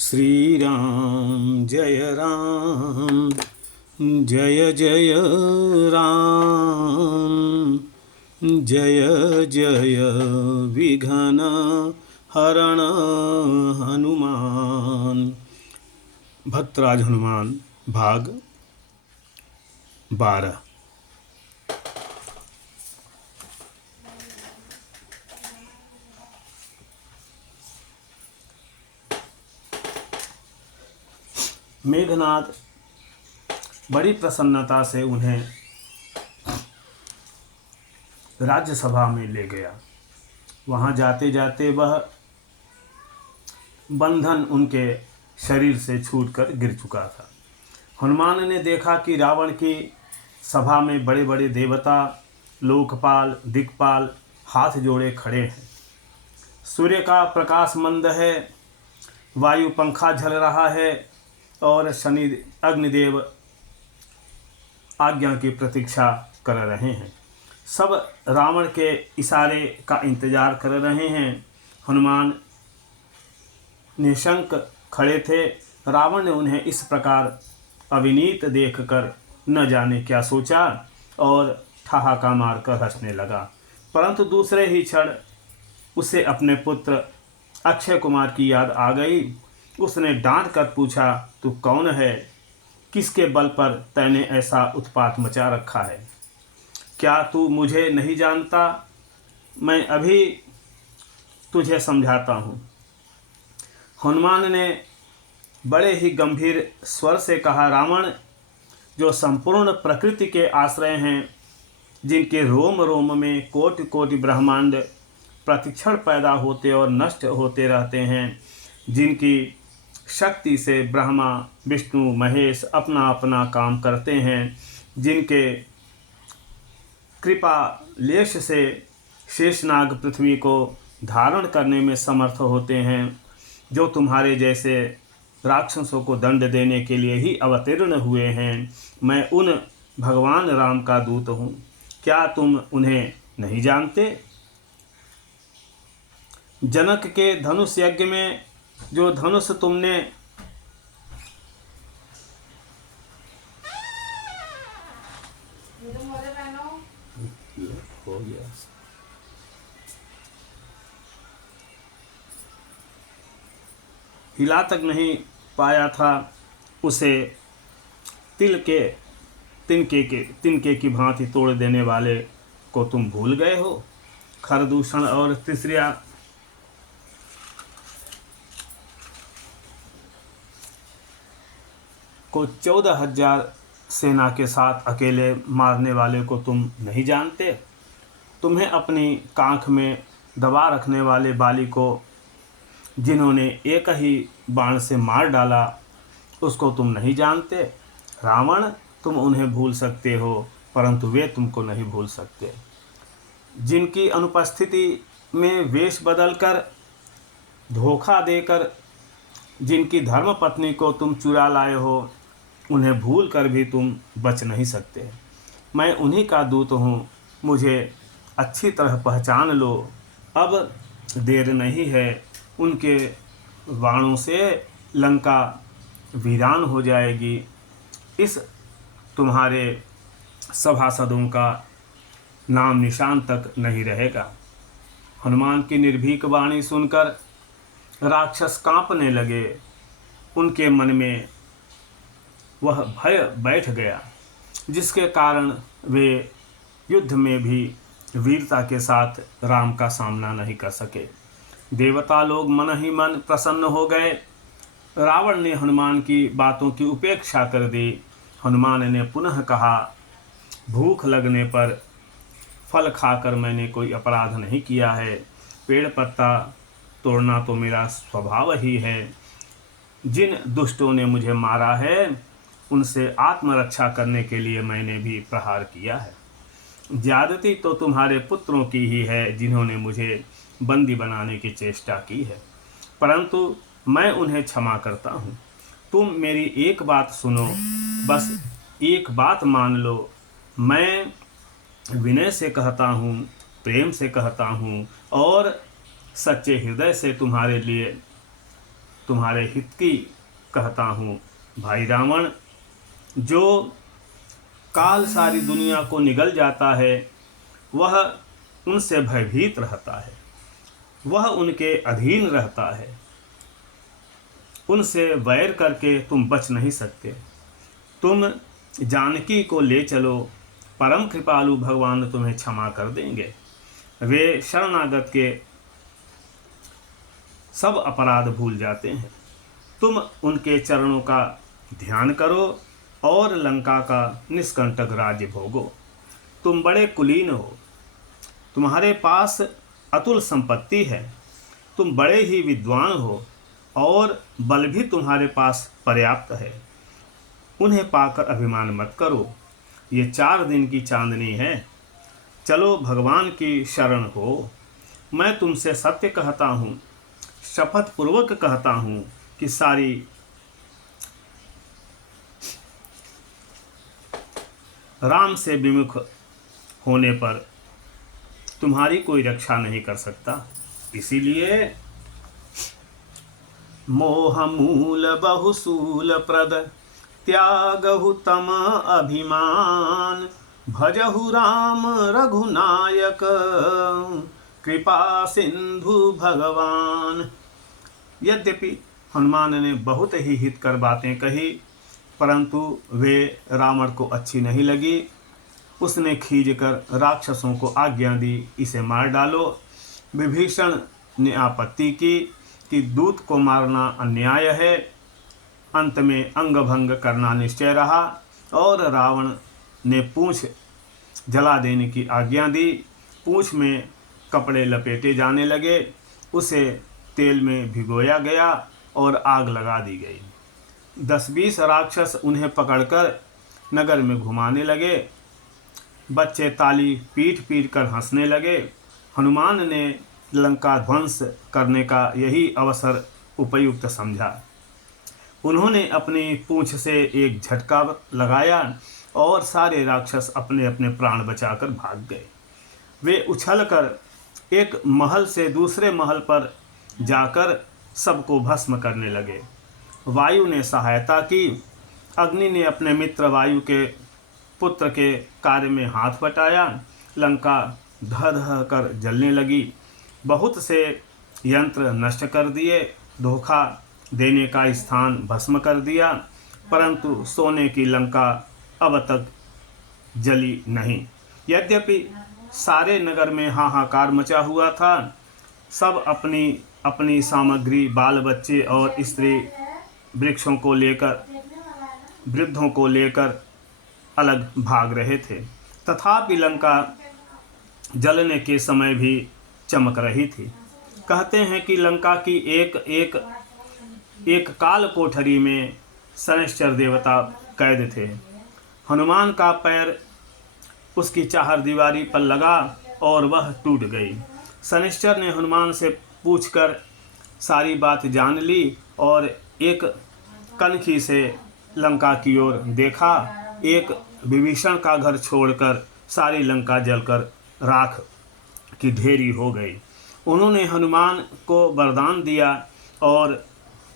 श्री राम जय राम जय जय राम जय जय विघ्न हरण हनुमान। भक्तराज हनुमान भाग 12। मेघनाद बड़ी प्रसन्नता से उन्हें राज्यसभा में ले गया। वहाँ जाते जाते वह बंधन उनके शरीर से छूटकर गिर चुका था। हनुमान ने देखा कि रावण की सभा में बड़े बड़े देवता, लोकपाल, दिक्पाल हाथ जोड़े खड़े हैं। सूर्य का प्रकाश मंद है, वायु पंखा झल रहा है और शनि अग्निदेव आज्ञा की प्रतीक्षा कर रहे हैं। सब रावण के इशारे का इंतजार कर रहे हैं। हनुमान निशंक खड़े थे। रावण ने उन्हें इस प्रकार अविनीत देखकर न जाने क्या सोचा और ठहाका मारकर हंसने लगा। परंतु दूसरे ही क्षण उसे अपने पुत्र अक्षय कुमार की याद आ गई। उसने डांट कर पूछा, तू कौन है? किसके बल पर तैने ऐसा उत्पात मचा रखा है? क्या तू मुझे नहीं जानता? मैं अभी तुझे समझाता हूँ। हनुमान ने बड़े ही गंभीर स्वर से कहा, रावण जो संपूर्ण प्रकृति के आश्रय हैं, जिनके रोम रोम में कोटि कोटि ब्रह्मांड प्रतिक्षण पैदा होते और नष्ट होते रहते हैं, जिनकी शक्ति से ब्रह्मा विष्णु महेश अपना अपना काम करते हैं, जिनके कृपा लेश से शेषनाग पृथ्वी को धारण करने में समर्थ होते हैं, जो तुम्हारे जैसे राक्षसों को दंड देने के लिए ही अवतीर्ण हुए हैं, मैं उन भगवान राम का दूत हूँ। क्या तुम उन्हें नहीं जानते? जनक के धनुष यज्ञ में जो धनुष तुमने हो गया हिला तक नहीं पाया था, उसे तिनके की भांति तोड़ देने वाले को तुम भूल गए हो। खरदूषण और तीसरा को 14,000 सेना के साथ अकेले मारने वाले को तुम नहीं जानते? तुम्हें अपनी कांख में दबा रखने वाले बाली को जिन्होंने एक ही बाण से मार डाला, उसको तुम नहीं जानते? रावण, तुम उन्हें भूल सकते हो, परंतु वे तुमको नहीं भूल सकते। जिनकी अनुपस्थिति में वेश बदलकर, धोखा देकर जिनकी धर्मपत्नी को तुम चुरा लाए हो, उन्हें भूल कर भी तुम बच नहीं सकते। मैं उन्हीं का दूत हूँ, मुझे अच्छी तरह पहचान लो। अब देर नहीं है, उनके बाणों से लंका वीरान हो जाएगी। इस तुम्हारे सभासदों का नाम निशान तक नहीं रहेगा। हनुमान की निर्भीक वाणी सुनकर राक्षस कांपने लगे। उनके मन में वह भय बैठ गया, जिसके कारण वे युद्ध में भी वीरता के साथ राम का सामना नहीं कर सके। देवता लोग मन ही मन प्रसन्न हो गए। रावण ने हनुमान की बातों की उपेक्षा कर दी। हनुमान ने पुनः कहा, भूख लगने पर फल खाकर मैंने कोई अपराध नहीं किया है। पेड़ पत्ता तोड़ना तो मेरा स्वभाव ही है। जिन दुष्टों ने मुझे मारा है, उनसे आत्मरक्षा करने के लिए मैंने भी प्रहार किया है। ज्यादती तो तुम्हारे पुत्रों की ही है, जिन्होंने मुझे बंदी बनाने की चेष्टा की है, परंतु मैं उन्हें क्षमा करता हूँ। तुम मेरी एक बात सुनो, बस एक बात मान लो। मैं विनय से कहता हूँ, प्रेम से कहता हूँ और सच्चे हृदय से तुम्हारे हित की कहता हूँ भाई रावण। जो काल सारी दुनिया को निगल जाता है वह उनसे भयभीत रहता है, वह उनके अधीन रहता है, उनसे वैर करके तुम बच नहीं सकते। तुम जानकी को ले चलो, परम कृपालु भगवान तुम्हें क्षमा कर देंगे। वे शरणागत के सब अपराध भूल जाते हैं। तुम उनके चरणों का ध्यान करो और लंका का निष्कंटक राज्य भोगो। तुम बड़े कुलीन हो, तुम्हारे पास अतुल संपत्ति है, तुम बड़े ही विद्वान हो और बल भी तुम्हारे पास पर्याप्त है। उन्हें पाकर अभिमान मत करो, ये 4 दिन की चांदनी है। चलो भगवान की शरण हो। मैं तुमसे सत्य कहता हूँ, शपथ पूर्वक कहता हूँ कि सारी राम से विमुख होने पर तुम्हारी कोई रक्षा नहीं कर सकता। इसीलिए मोह मूल बहुसूल प्रद त्यागहु तम अभिमान, भजहु राम रघुनायक कृपा सिंधु भगवान। यद्यपि हनुमान ने बहुत ही हितकर बातें कही, परंतु वे रावण को अच्छी नहीं लगी। उसने खींचकर राक्षसों को आज्ञा दी, इसे मार डालो। विभीषण ने आपत्ति की कि दूत को मारना अन्याय है। अंत में अंगभंग करना निश्चय रहा और रावण ने पूंछ जला देने की आज्ञा दी। पूंछ में कपड़े लपेटे जाने लगे, उसे तेल में भिगोया गया और आग लगा दी गई। 10-20 राक्षस उन्हें पकड़कर नगर में घुमाने लगे। बच्चे ताली पीट पीट कर हंसने लगे। हनुमान ने लंका ध्वंस करने का यही अवसर उपयुक्त समझा। उन्होंने अपनी पूंछ से एक झटका लगाया और सारे राक्षस अपने अपने प्राण बचाकर भाग गए। वे उछलकर एक महल से दूसरे महल पर जाकर सबको भस्म करने लगे। वायु ने सहायता की। अग्नि ने अपने मित्र वायु के पुत्र के कार्य में हाथ बटाया। लंका ढह ढह कर जलने लगी। बहुत से यंत्र नष्ट कर दिए, धोखा देने का स्थान भस्म कर दिया, परंतु सोने की लंका अब तक जली नहीं। यद्यपि सारे नगर में हाहाकार मचा हुआ था। सब अपनी अपनी सामग्री, बाल बच्चे और स्त्री वृक्षों को लेकर, वृद्धों को लेकर अलग भाग रहे थे। तथापि लंका जलने के समय भी चमक रही थी। कहते हैं कि लंका की एक काल कोठरी में शनैश्चर देवता कैद थे। हनुमान का पैर उसकी चाहर दीवारी पर लगा और वह टूट गई। शनैश्चर ने हनुमान से पूछकर सारी बात जान ली और एक कनखी से लंका की ओर देखा। एक विभीषण का घर छोड़कर सारी लंका जलकर राख की ढेरी हो गई। उन्होंने हनुमान को वरदान दिया और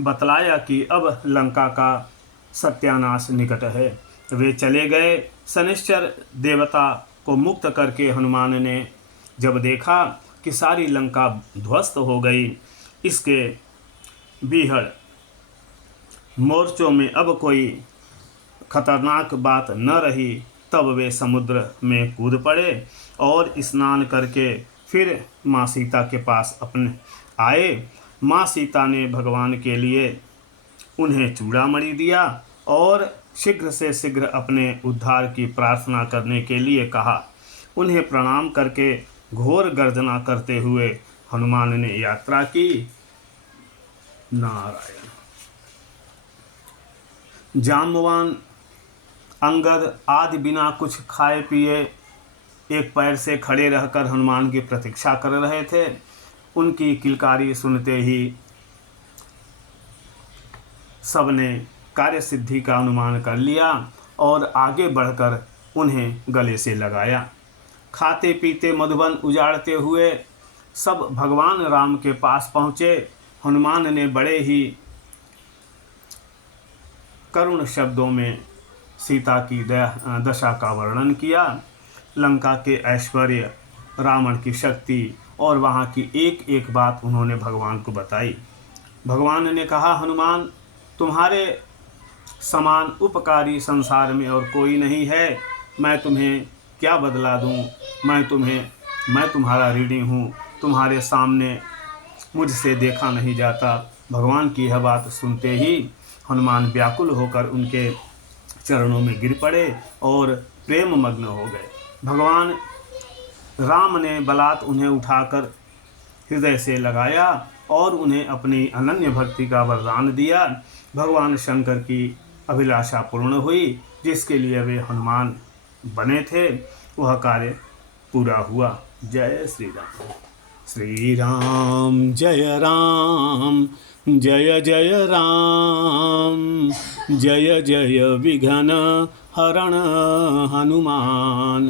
बतलाया कि अब लंका का सत्यानाश निकट है। वे चले गए। शनैश्चर देवता को मुक्त करके हनुमान ने जब देखा कि सारी लंका ध्वस्त हो गई, इसके बीहड़ मोर्चों में अब कोई खतरनाक बात न रही, तब वे समुद्र में कूद पड़े और स्नान करके फिर माँ सीता के पास अपने आए। माँ सीता ने भगवान के लिए उन्हें चूड़ामणि दिया और शीघ्र से शीघ्र अपने उद्धार की प्रार्थना करने के लिए कहा। उन्हें प्रणाम करके घोर गर्जना करते हुए हनुमान ने यात्रा की। नारायण। जाम्बवान, अंगद आदि बिना कुछ खाए पिए एक पैर से खड़े रहकर हनुमान की प्रतीक्षा कर रहे थे। उनकी किलकारी सुनते ही सबने कार्य सिद्धि का अनुमान कर लिया और आगे बढ़कर उन्हें गले से लगाया। खाते पीते मधुबन उजाड़ते हुए सब भगवान राम के पास पहुँचे। हनुमान ने बड़े ही करुण शब्दों में सीता की दशा का वर्णन किया। लंका के ऐश्वर्य, रावण की शक्ति और वहाँ की एक एक बात उन्होंने भगवान को बताई। भगवान ने कहा, हनुमान, तुम्हारे समान उपकारी संसार में और कोई नहीं है। मैं तुम्हें क्या बदला दूँ? मैं तुम्हारा ऋणी हूँ, तुम्हारे सामने मुझसे देखा नहीं जाता। भगवान की यह बात सुनते ही हनुमान व्याकुल होकर उनके चरणों में गिर पड़े और प्रेम मग्न हो गए। भगवान राम ने बलात् उन्हें उठाकर हृदय से लगाया और उन्हें अपनी अनन्य भक्ति का वरदान दिया। भगवान शंकर की अभिलाषा पूर्ण हुई, जिसके लिए वे हनुमान बने थे, वह कार्य पूरा हुआ। जय श्री राम। श्री राम जय राम, जय जय राम, जय जय विघ्न हरण हनुमान।